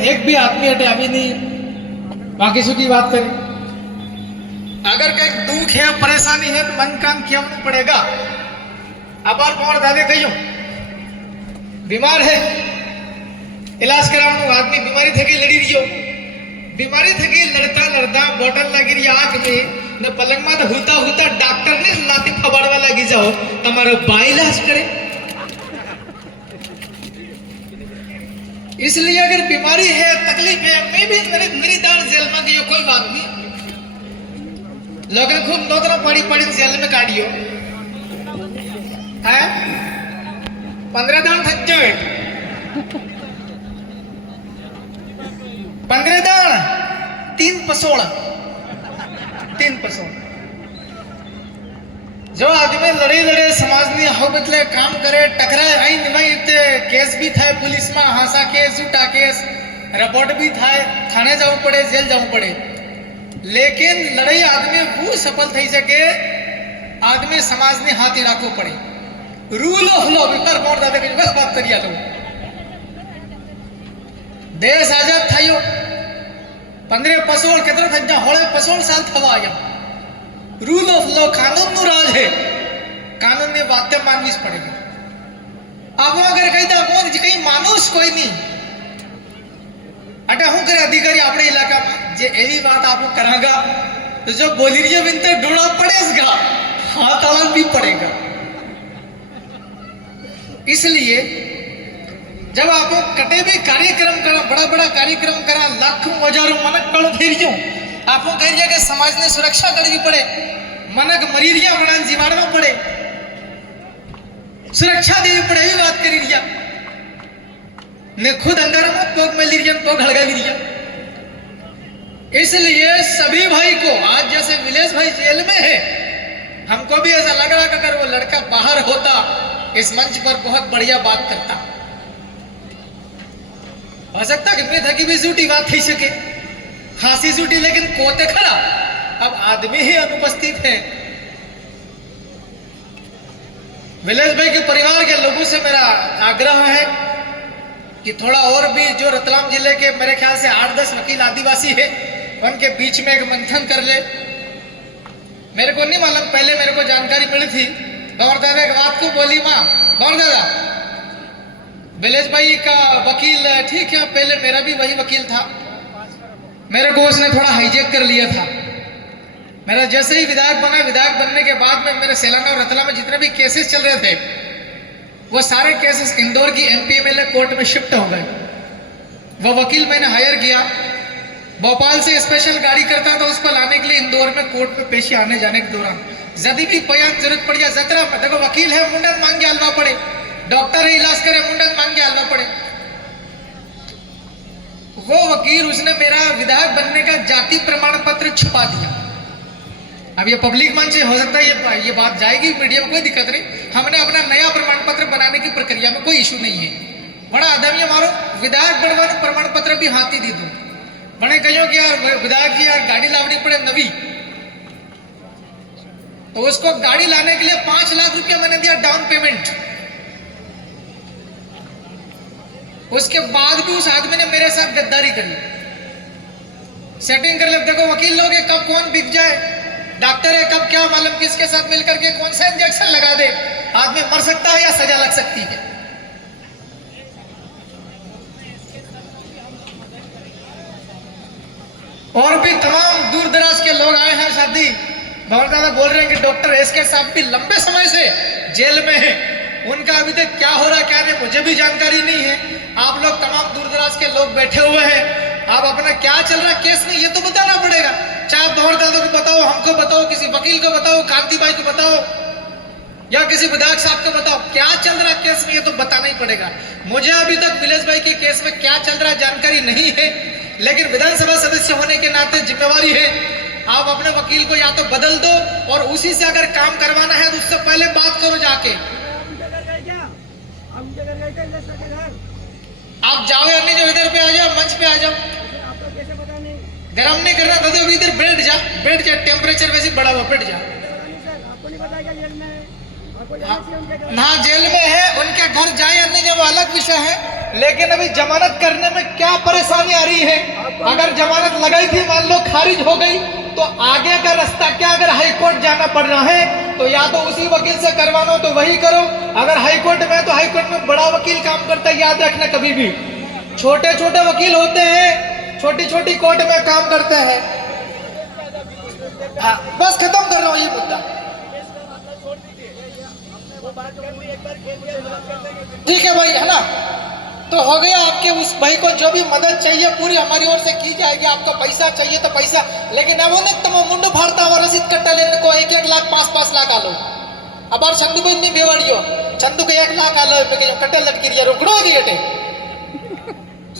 लेकिन एक भी आदमी हटे अभी नहीं बाकी की बात करें। अगर कहीं दुख है परेशानी है तो मन काम किया पड़ेगा। अब और कौन दादे कहियो बीमार है इलाज कराने आदमी बीमारी थे लड़ी रही बीमारी थे लड़ता लड़ता बोतल लगी रही आंख में न पलंग में तो होता होता डॉक्टर ने लाती फबाड़वा लगी जाओ तुम्हारा बा इलाज करे। इसलिए अगर बीमारी है तकलीफ है मैं भी मेरी दान जेल में गई कोई बात नहीं। लोगों खूब नोतरा पड़ी पड़ी जेल में काटियो है 15 दान थक जाए 15 दान 3 पसोड़ जो आदमी लड़े लड़े समाज ने हो बदले काम करे टकराए आई निभाई इतने केस भी था पुलिस में हासा केस झूठा केस रिपोर्ट भी था थाने जाऊ पड़े जेल जाऊ पड़े लेकिन लड़ाई आदमी वो सफल थी सके आदमी समाज ने हाथी राखो पड़े रूल ऑफ लॉ भीतर कौन दादे बस बात करिए लो देश आजाद थायो 15 पसोड़ कितना थक होले पसोड़ साल थवा आया रूल ऑफ लॉ कानून नु राज है कानून ने बातें माननी पड़ेगी। अब अगर कहीं तो कौन कहीं मानुष कोई नहीं अटा हूं करे अधिकारी अपने इलाका में जे एवी बात आपको करागा तो जो बोली रही है विनते ढूंढना पड़ेगा हाथ आवाज भी पड़ेगा। इसलिए जब आप कटे भी कार्यक्रम करा बड़ा बड़ा कार्यक्रम करा लाखों हजारों मनक कड़ो थे रही आपको कह रही है कि समाज ने सुरक्षा करनी पड़े मनक मरीरिया बना जीवाणु पड़े सुरक्षा देवी पड़े भी बात करी रिया ने खुद अंगारा मत पोग में लीरिया पोग हड़गा भी रिया। इसलिए सभी भाई को आज जैसे विलेश भाई जेल में है हमको भी ऐसा लग रहा कि अगर वो लड़का बाहर होता इस मंच पर बहुत बढ़िया बात करता हो सकता कि मैं थकी भी झूठी बात थी सके हासी झूठी लेकिन कोते खड़ा अब आदमी ही अनुपस्थित है। विलेश भाई के परिवार के लोगों से मेरा आग्रह है कि थोड़ा और भी जो रतलाम जिले के मेरे ख्याल से 8-10 वकील आदिवासी है उनके बीच में एक मंथन कर ले। मेरे को नहीं मालूम पहले मेरे को जानकारी मिली थी गौर दादा एक बात को बोली माँ गौर दादा विलेश भाई का वकील ठीक है पहले मेरा भी वही वकील था मेरे को उसने थोड़ा हाईजेक कर लिया था। मेरा जैसे ही विधायक बना विधायक बनने के बाद में मेरे सेलाना और रतला में जितने भी केसेस चल रहे थे वो सारे केसेस इंदौर की MP-MLA कोर्ट में शिफ्ट हो गए। वो वकील मैंने हायर किया भोपाल से स्पेशल गाड़ी करता था उसको लाने के लिए इंदौर में कोर्ट में पेशी आने जाने के दौरान यदि भी बयान जरूरत पड़ जाए जतरा देखो वकील है मुंडन मांग के हलवा पड़े डॉक्टर है इलाज करे मुंडन मांग के हलवा पड़े। वो वकील उसने मेरा विधायक बनने का जाति प्रमाण पत्र छुपा दिया। अब ये पब्लिक मंच हो सकता है ये बात जाएगी मीडिया में कोई दिक्कत नहीं हमने अपना नया प्रमाण पत्र बनाने की प्रक्रिया में कोई इशू नहीं है। बड़ा आदमी हमारो विधायक बनवाने प्रमाण पत्र भी हाथी दी दूं बने कहो कि यार विधायक जी यार गाड़ी लावनी पड़े नवी तो उसको गाड़ी लाने के लिए 5 लाख रुपया मैंने दिया डाउन पेमेंट। उसके बाद भी उस आदमी ने मेरे साथ गद्दारी करी सेटिंग कर ले देखो वकील लोग है कब कौन बिक जाए डॉक्टर है कब क्या मालूम किसके साथ मिलकर के कौन सा इंजेक्शन लगा दे आदमी मर सकता है या सजा लग सकती है। और भी तमाम दूर दराज के लोग आए हैं शादी बहुत ज्यादा बोल रहे हैं कि डॉक्टर एसके साहब भी लंबे समय से जेल में है उनका अभी तक क्या हो रहा क्या नहीं मुझे भी जानकारी नहीं है। आप लोग तमाम दूर दराज के लोग बैठे हुए हैं आप अपना क्या चल रहा केस में ये तो बताना पड़ेगा चाहे आप भंवर दादा को बताओ हमको बताओ किसी वकील को बताओ कांति भाई को बताओ या किसी विधायक साहब को बताओ क्या चल रहा केस में ये तो बताना ही पड़ेगा। मुझे अभी तक विलेश भाई के केस में क्या चल रहा जानकारी नहीं है लेकिन विधानसभा सदस्य होने के नाते जिम्मेवारी है आप अपने वकील को या तो बदल दो और उसी से अगर काम करवाना है तो उससे पहले बात करो जाके आप जाओ या नहीं जो इधर पे आ जाओ मंच पे आ जाओ गरम नहीं करना दादा अभी इधर बैठ जा टेम्परेचर वैसे बढ़ा हुआ बैठ जा ना जेल में है, उनके घर जाए या नहीं वो अलग विषय है, लेकिन अभी जमानत करने में क्या परेशानी आ रही है। अगर जमानत लगाई थी, मान लो खारिज हो गई, तो आगे का रास्ता क्या? अगर हाई कोर्ट जाना पड़ रहा है तो या तो उसी वकील से करवाना हो तो वही करो। अगर हाई कोर्ट में, तो हाई कोर्ट में बड़ा वकील काम करता है, याद रखना कभी भी। छोटे छोटे वकील होते हैं, छोटी छोटी कोर्ट में काम करते हैं। हाँ, बस खत्म कर रहा हूँ ये मुद्दा। ठीक है भाई, है ना? तो हो गया। आपके उस भाई को जो भी मदद चाहिए पूरी हमारी ओर से की जाएगी। आपको पैसा चाहिए तो पैसा, लेकिन अब तुम मुंडू फाड़ता हुआ रसीद कट्टा लेने को 1-1 लाख 5-5 लाख आलो। अब और चंदू भाई नहीं बेवड़ियो, चंदू को 1 लाख आलो कट्टे लटकी रही रुकड़ो गेटे।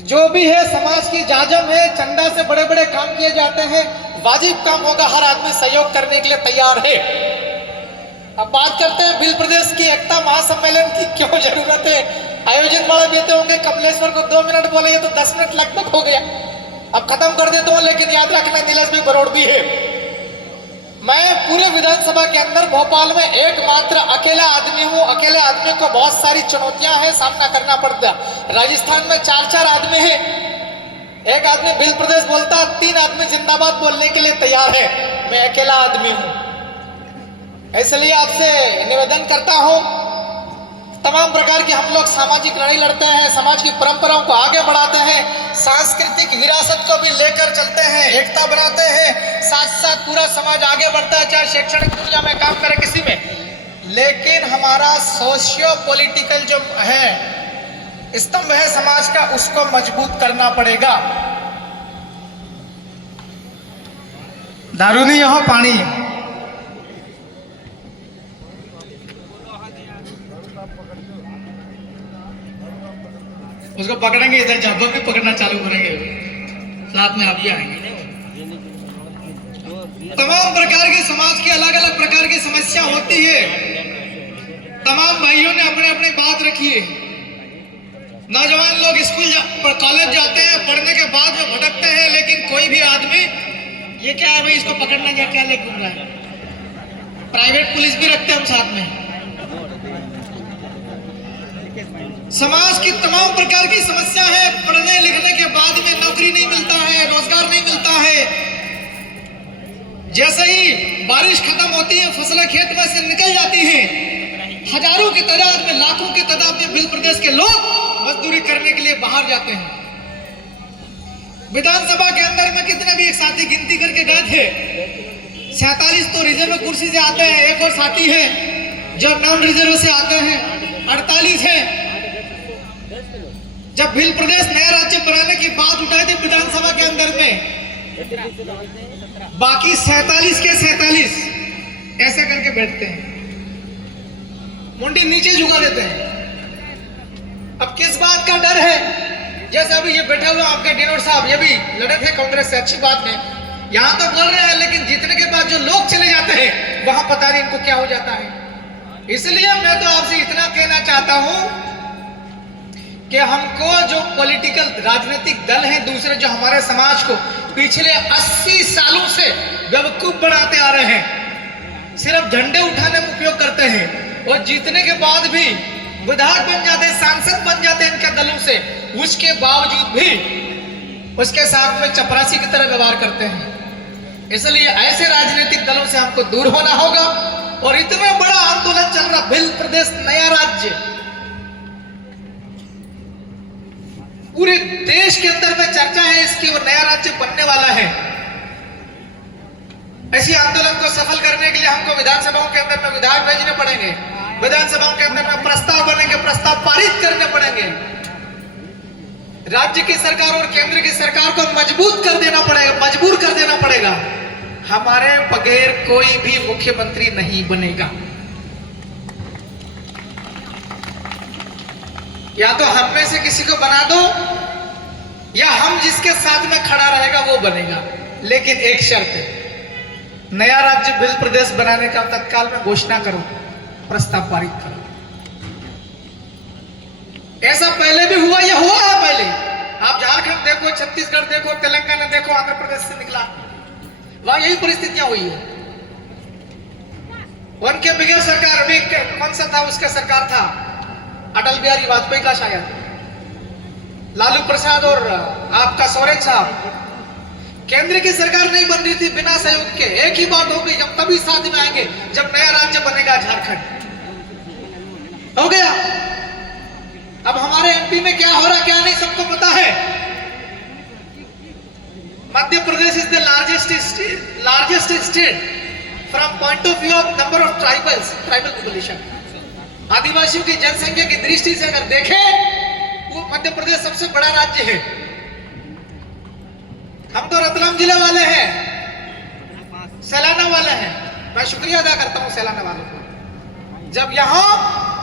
जो भी है समाज की जाजम है, चंदा से बड़े बड़े काम किए जाते हैं, वाजिब काम होगा, हर आदमी सहयोग करने के लिए तैयार है। अब बात करते हैं भील प्रदेश की एकता महासम्मेलन की क्यों जरूरत है। आयोजन वाले देते होंगे कमलेश्वर को 2 मिनट बोले, ये तो 10 मिनट लगभग हो गया। अब खत्म कर देता हूँ, लेकिन याद रखना नीलेश भाई बरोड़ भी है। मैं पूरे विधानसभा के अंदर भोपाल में एकमात्र अकेला आदमी हूँ। अकेले आदमी को बहुत सारी चुनौतियां हैं, सामना करना पड़ता है। राजस्थान में 4-4 आदमी हैं, एक आदमी भील प्रदेश बोलता, 3 आदमी जिंदाबाद बोलने के लिए तैयार है। मैं अकेला आदमी हूँ, इसलिए आपसे निवेदन करता हूँ, तमाम प्रकार की हम लोग सामाजिक लड़ाई लड़ते हैं, समाज की परंपराओं को आगे बढ़ाते हैं, सांस्कृतिक विरासत को भी लेकर चलते हैं, एकता बनाते हैं, साथ साथ पूरा समाज आगे बढ़ता है, चाहे शैक्षणिक दुनिया में काम करे किसी में। लेकिन हमारा सोशियो पॉलिटिकल जो है स्तंभ है समाज का, उसको मजबूत करना पड़ेगा। दारू नहीं हो, पानी है। उसको पकड़ेंगे, इधर जब्बा भी पकड़ना चालू करेंगे, साथ में आप भी आएंगे। तमाम प्रकार की समाज की अलग अलग प्रकार की समस्या होती है। तमाम भाइयों ने अपने अपनी बात रखी है। नौजवान लोग स्कूल कॉलेज जाते हैं, पढ़ने के बाद में भटकते हैं, लेकिन कोई भी आदमी ये क्या है भाई, इसको पकड़ना क्या ले घूम रहा है। प्राइवेट पुलिस भी रखते हैं हम साथ में। समाज की तमाम प्रकार की समस्या है। पढ़ने लिखने के बाद में नौकरी नहीं मिलता है, रोजगार नहीं मिलता है। जैसे ही बारिश खत्म होती है, फसलें खेत में से निकल जाती हैं, हजारों की तादाद में, लाखों की तादाद में भील प्रदेश के लोग मजदूरी करने के लिए बाहर जाते हैं। विधानसभा के अंदर में कितने भी एक साथी गिनती करके गए थे, 47 तो रिजर्व कुर्सी से आते हैं, एक और साथी है जो नॉन रिजर्व से आते हैं, 48 है। जब भील प्रदेश नया राज्य बनाने की बात उठाई थी विधानसभा के अंदर में, बाकी 47 के 47 ऐसे करके बैठते हैं, मुंडी नीचे झुका देते हैं। अब किस बात का डर है? जैसे अभी ये बैठे हुए आपके डिनोर साहब, ये भी लड़े थे कांग्रेस से, अच्छी बात है, यहां तो बोल रहे हैं, लेकिन जीतने के बाद जो लोग चले जाते हैं वहां पता नहीं इनको क्या हो जाता है। इसलिए मैं तो आपसे इतना कहना चाहता हूं कि हमको जो पॉलिटिकल राजनीतिक दल हैं दूसरे, जो हमारे समाज को पिछले 80 सालों से बेवकूफ बनाते आ रहे हैं, सिर्फ झंडे उठाने में उपयोग करते हैं, और जीतने के बाद भी विधायक बन जाते हैं, सांसद बन जाते हैं इनके दलों से, उसके बावजूद भी उसके साथ में चपरासी की तरह व्यवहार करते हैं। इसलिए ऐसे राजनीतिक दलों से हमको दूर होना होगा। और इतना बड़ा आंदोलन चल रहा, भील प्रदेश नया राज्य, पूरे देश के अंदर में चर्चा है इसकी, और नया राज्य बनने वाला है। ऐसी आंदोलन को सफल करने के लिए हमको विधानसभाओं के अंदर में विधायक भेजने पड़ेंगे, विधानसभाओं के अंदर में प्रस्ताव बनेंगे, प्रस्ताव पारित करने पड़ेंगे। राज्य की सरकार और केंद्र की सरकार को मजबूत कर देना पड़ेगा, मजबूर कर देना पड़ेगा। हमारे बगैर कोई भी मुख्यमंत्री नहीं बनेगा। या तो हम में से किसी को बना दो, या हम जिसके साथ में खड़ा रहेगा वो बनेगा। लेकिन एक शर्त है, नया राज्य भील प्रदेश बनाने का तत्काल में घोषणा करो, प्रस्ताव पारित करो। ऐसा पहले भी हुआ, यह हुआ है पहले। आप झारखंड देखो, छत्तीसगढ़ देखो, तेलंगाना देखो, आंध्र प्रदेश से निकला, वहां यही परिस्थितियां हुई है। उनके बिगड़ सरकार अभी कौन सा था, उसका सरकार था अटल बिहारी वाजपेयी का, शायद लालू प्रसाद और आपका सोरेन साहब। केंद्र की सरकार नहीं बन रही थी बिना सहयोग के। एक ही बात हो गई, जब तभी साथ में आएंगे जब नया राज्य बनेगा झारखंड। हो गया। अब हमारे एमपी में क्या हो रहा क्या नहीं सबको पता है। Madhya Pradesh is the largest state from point of view of number of tribal population. आदिवासियों की जनसंख्या की दृष्टि से अगर देखें वो मध्य प्रदेश सबसे बड़ा राज्य है। हम तो रतलाम जिले वाले हैं, सैलाना वाले हैं। मैं शुक्रिया अदा करता हूं सैलाना वालों को। जब यहां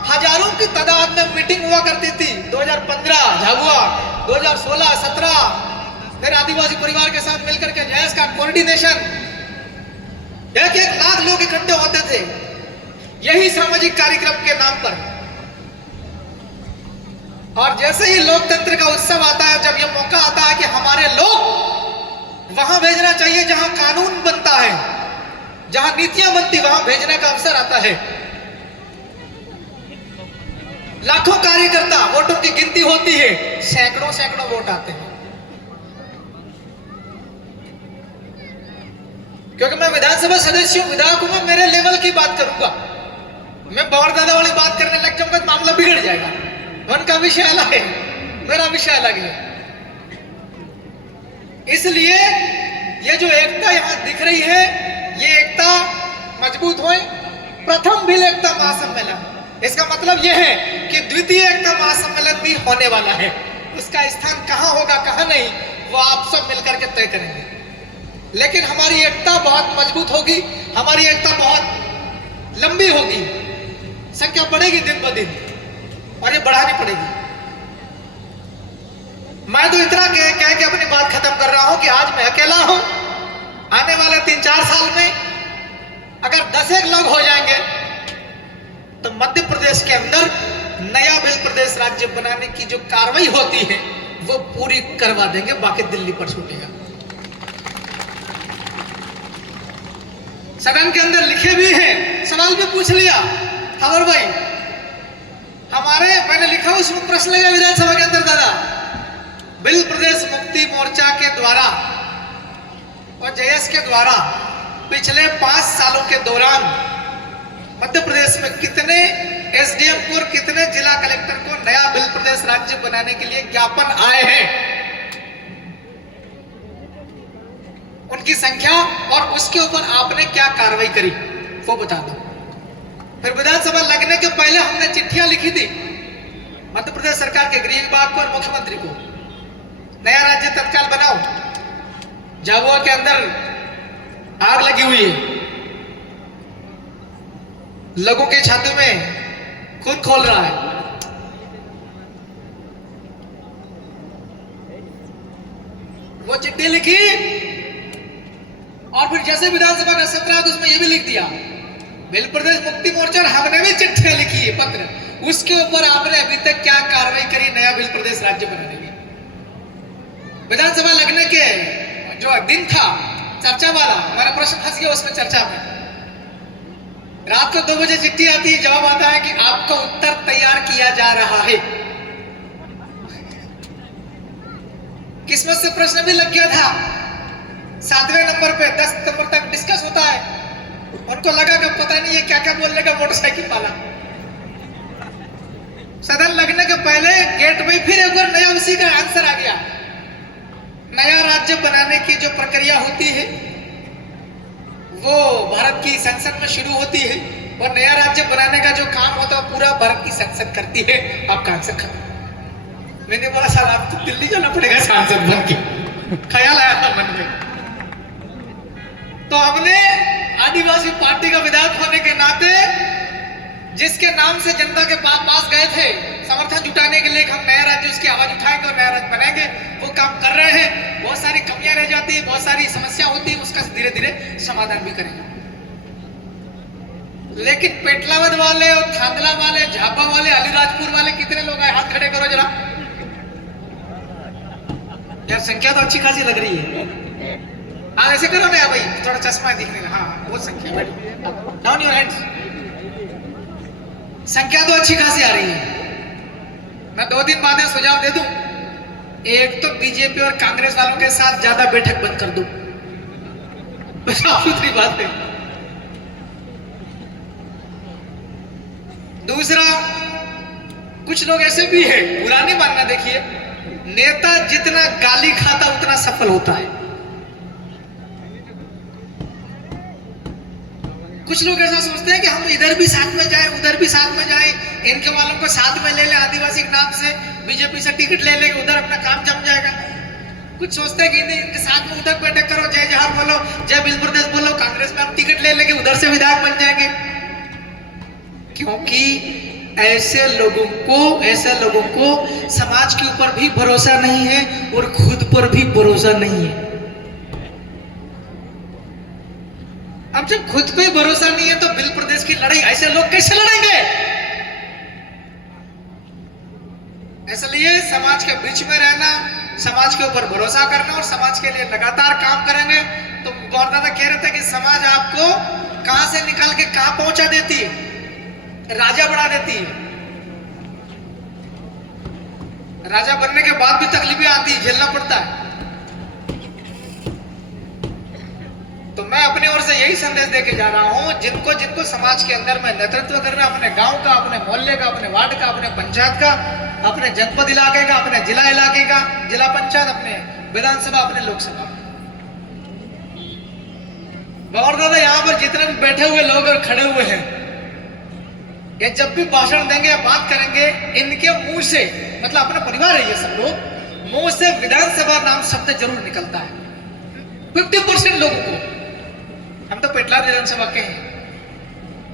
हजारों की तादाद में मीटिंग हुआ करती थी 2015 झाबुआ, 2016, 17 फिर आदिवासी परिवार के साथ मिलकर के जैस का कोऑर्डिनेशन, 1-1 लाख लोग इकट्ठे होते थे यही सामाजिक कार्यक्रम के नाम पर। और जैसे ही लोकतंत्र का उत्सव आता है, जब यह मौका आता है कि हमारे लोग वहां भेजना चाहिए जहां कानून बनता है, जहां नीतियां बनती, वहां भेजने का अवसर आता है। लाखों कार्यकर्ता, वोटों की गिनती होती है, सैकड़ों वोट आते हैं। क्योंकि मैं विधानसभा सदस्य हूं, विधायकों में मेरे लेवल की बात करूंगा। मैं बौर दादा वाली बात करने लग जाऊंगा तो मामला बिगड़ जाएगा। उनका विषय अलग है, मेरा विषय अलग है। इसलिए ये जो एकता यहां दिख रही है, ये एकता मजबूत होए। प्रथम भिल एकता महासम्मेलन, इसका मतलब यह है कि द्वितीय एकता महासम्मेलन भी होने वाला है। उसका स्थान कहां होगा कहां नहीं, वो आप सब मिलकर के तय करेंगे। लेकिन हमारी एकता बहुत मजबूत होगी, हमारी एकता बहुत लंबी होगी, संख्या बढ़ेगी दिन ब दिन, और ये बढ़ानी पड़ेगी। मैं तो इतना कह के अपनी बात खत्म कर रहा हूं कि आज मैं अकेला हूं। आने वाले 3-4 साल में अगर 10 लोग हो जाएंगे तो मध्य प्रदेश के अंदर नया भिल प्रदेश राज्य बनाने की जो कार्रवाई होती है वो पूरी करवा देंगे, बाकी दिल्ली पर छूटेगा। सदन के अंदर लिखे भी हैं, सवाल भी पूछ लिया हवर भाई हमारे, मैंने लिखा उसमें प्रश्न लगा विधानसभा के अंदर, दादा भिल प्रदेश मुक्ति मोर्चा के द्वारा और जेएस के द्वारा पिछले 5 सालों के दौरान मध्य प्रदेश में कितने एसडीएम को और कितने जिला कलेक्टर को नया भिल प्रदेश राज्य बनाने के लिए ज्ञापन आए हैं, उनकी संख्या और उसके ऊपर आपने क्या कार्रवाई करी वो बता दो। फिर विधानसभा लगने के पहले हमने चिट्ठियां लिखी थी मध्य प्रदेश सरकार के गृह विभाग को और मुख्यमंत्री को, नया राज्य तत्काल बनाओ। झाबुआ के अंदर आग लगी हुई है, लोगों के छाती में खून खोल रहा है। वो चिट्ठी लिखी और फिर जैसे विधानसभा का सत्र है तो उसमें यह भी लिख दिया भिल प्रदेश मुक्ति मोर्चा, हमने भी चिट्ठियां लिखी है पत्र, उसके ऊपर आपने अभी तक क्या कार्रवाई करी नया भिल प्रदेश राज्य बनाने की। विधानसभा लगने के जो दिन था चर्चा वाला, हमारा प्रश्न फंस गया उसमें चर्चा में। रात को 2 बजे चिट्ठी आती है, जवाब आता है कि आपका उत्तर तैयार किया जा रहा है। किस्मत से प्रश्न भी लग गया था। 7वें नंबर पे 10 सितंबर तक डिस्कस होता है। उनको लगा कि पता नहीं है क्या क्या बोलने का मोटरसाइकिल वाला। सदन लगने के पहले गेट में फिर एक बार नया उसी का आंसर आ गया। नया राज्य बनाने की जो प्रक्रिया होती है वो भारत की संसद में शुरू होती है, और नया राज्य बनाने का जो काम होता है पूरा भारत की संसद करती है। आपका आंसर खत्म। मैंने बोला साल आप तो दिल्ली जाना पड़ेगा सांसद बन के, ख्याल आया था मन में। तो हमने आदिवासी पार्टी का विधायक होने के नाते जिसके नाम से जनता के पास गए थे समर्थन जुटाने के लिए हम नया राज्य उसकी आवाज उठाएंगे और नया राज्य बनाएंगे, वो काम कर रहे हैं। बहुत सारी कमियां रह जाती है, बहुत सारी समस्या होती है, उसका धीरे धीरे समाधान भी करेंगे। लेकिन पेटलावद वाले और थांदला वाले, झाबा वाले, अलीराजपुर वाले कितने लोग आए? हाथ खड़े करो जरा। यार संख्या तो अच्छी खासी लग रही है। हाँ ऐसे करो ना भाई, थोड़ा चश्मा दिखने का। हाँ बहुत संख्या। Down your hands. संख्या तो अच्छी खासी आ रही है। मैं 2-3 बातें सुझाव दे दूं। एक तो बीजेपी और कांग्रेस वालों के साथ ज्यादा बैठक बंद कर दूं, साफ सुथरी बात है। दूसरा, कुछ लोग ऐसे भी हैं, बुरा नहीं मानना, देखिए नेता जितना गाली खाता उतना सफल होता है। कुछ लोग ऐसा सोचते हैं कि हम इधर भी साथ में जाएं, उधर भी साथ में जाएं, इनके वालों को साथ में ले ले, आदिवासी के नाम से बीजेपी से टिकट ले लेंगे, उधर अपना काम जम जाएगा। कुछ सोचते हैं कि नहीं, इनके साथ में उधर बैठक करो, जय जवाहर बोलो, जय बिल प्रदेश बोलो, कांग्रेस में हम टिकट ले लेंगे, उधर से विधायक बन जाएंगे। क्योंकि ऐसे लोगों को समाज के ऊपर भी भरोसा नहीं है और खुद पर भी भरोसा नहीं है। अब जब खुद पे भरोसा नहीं है तो बिल प्रदेश की लड़ाई ऐसे लोग कैसे लड़ेंगे? इसलिए समाज के बीच में रहना, समाज के ऊपर भरोसा करना और समाज के लिए लगातार काम करेंगे। तो गौर दादा कह रहे थे कि समाज आपको कहां से निकाल के कहां पहुंचा देती है, राजा बना देती है। राजा बनने के बाद भी तकलीफें आती है, झेलना पड़ता है। तो मैं अपनी ओर से यही संदेश देके जा रहा हूं, जिनको जिनको समाज के अंदर में नेतृत्व करना, अपने गांव का, अपने मोहल्ले का, अपने वार्ड का, अपने पंचायत का, अपने जनपद इलाके का, अपने जिला इलाके का, जिला पंचायत, अपने विधानसभा, अपने लोकसभा। गौर दादा यहाँ पर जितने भी बैठे हुए लोग और खड़े हुए हैं, ये जब भी भाषण देंगे या बात करेंगे, इनके मुंह से, मतलब अपना परिवार है ये सब लोग, मुंह से विधानसभा नाम शब्द जरूर निकलता है। 50% लोगों को, हम तो पेटलाद विधानसभा के हैं,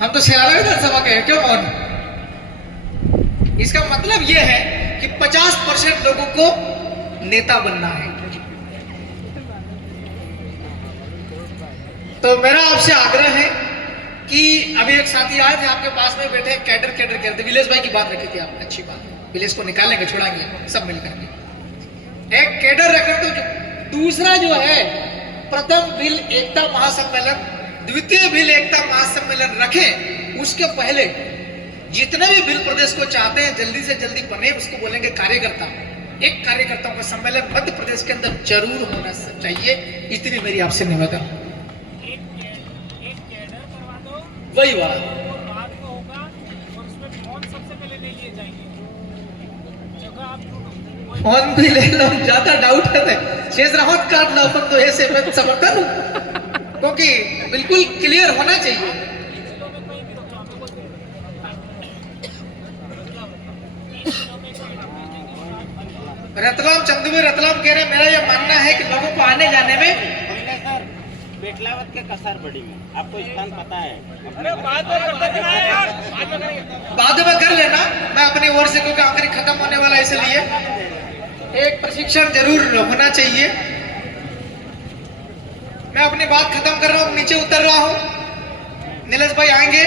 हम तो शेराला विधानसभा के हैं, क्यों? और इसका मतलब यह है कि 50% लोगों को नेता बनना है। तो मेरा आपसे आग्रह है कि अभी एक साथी आए थे आपके पास में बैठे, कैडर कहते, विलेश भाई की बात रखी थी आपने, अच्छी बात, विलेश को निकालेंगे, छोड़ाएंगे सब मिलकर के, एक कैडर रखें। तो दूसरा जो है, प्रथम बिल एकता महासम्मेलन, द्वितीय बिल एकता महासम्मेलन रखें। उसके पहले जितने भी बिल प्रदेश को चाहते हैं जल्दी से जल्दी बने, उसको बोलेंगे कार्यकर्ता। एक कार्यकर्ताओं का सम्मेलन मध्य प्रदेश के अंदर जरूर होना चाहिए, इतनी मेरी आपसे निवेदन। वही वाला फोन भी ले लो, ज्यादा डाउट है शेष राहत काट लो, अपन तो ऐसे मैं समर्थन हूं, क्योंकि बिल्कुल क्लियर होना चाहिए। रतलाम चंदू में रतलाम कह रहे, मेरा यह मानना है कि लोगों को आने जाने में बेटलावत के कसार बड़ी में आपको स्थान पता है। बाद में कर लेना, मैं अपनी ओर से, क्योंकि आखिरी खत्म होने वाला है, इसलिए एक प्रशिक्षण जरूर होना चाहिए। मैं अपनी बात खत्म कर रहा हूँ, नीचे उतर रहा हूँ। नीलेश भाई आएंगे।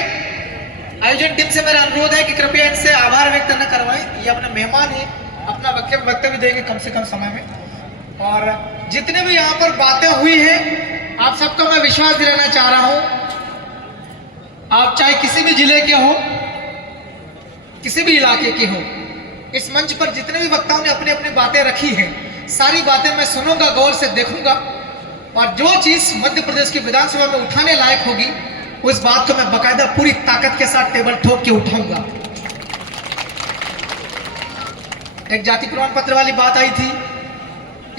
आयोजन टीम से मेरा अनुरोध है कि कृपया इनसे आभार व्यक्त न करवाएं, ये अपना मेहमान है, अपना वक्तव्य देंगे कम से कम समय में। और जितने भी यहाँ पर बातें हुई हैं, आप सबको मैं विश्वास दिलाना चाह रहा हूं, आप चाहे किसी भी जिले के हो, किसी भी इलाके के हो, इस मंच पर जितने भी वक्ताओं ने अपनी अपनी बातें रखी हैं, सारी बातें मैं सुनूंगा, गौर से देखूंगा, और जो चीज मध्य प्रदेश की विधानसभा में उठाने लायक होगी, उस बात को मैं बाकायदा पूरी ताकत के साथ टेबल ठोक के उठाऊंगा। एक जाति प्रमाण पत्र वाली बात आई थी,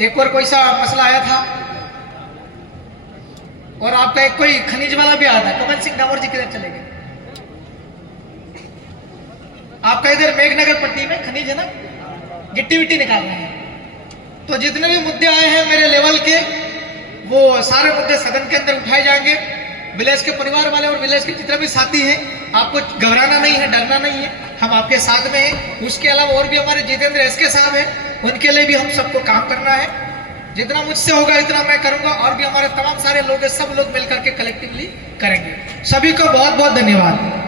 एक और कोई सा मसला आया था, और आपका एक कोई खनिज वाला भी आया था। कमल सिंह डामोर जी किधर चले गए? आपका इधर मेघनगर पट्टी में खनिज है ना, गिट्टी विट्टी निकाल रहे हैं। तो जितने भी मुद्दे आए हैं मेरे लेवल के, वो सारे मुद्दे सदन के अंदर उठाए जाएंगे। विलेज के परिवार वाले और विलेज के जितने भी साथी हैं, आपको घबराना नहीं है, डरना नहीं है, हम आपके साथ में हैं। उसके अलावा और भी हमारे जितेंद्र एसके साहब हैं, उनके लिए भी हम सबको काम करना है। जितना मुझसे होगा इतना मैं करूंगा, और भी हमारे तमाम सारे लोग हैं, सब लोग मिलकर के कलेक्टिवली करेंगे। सभी को बहुत बहुत धन्यवाद।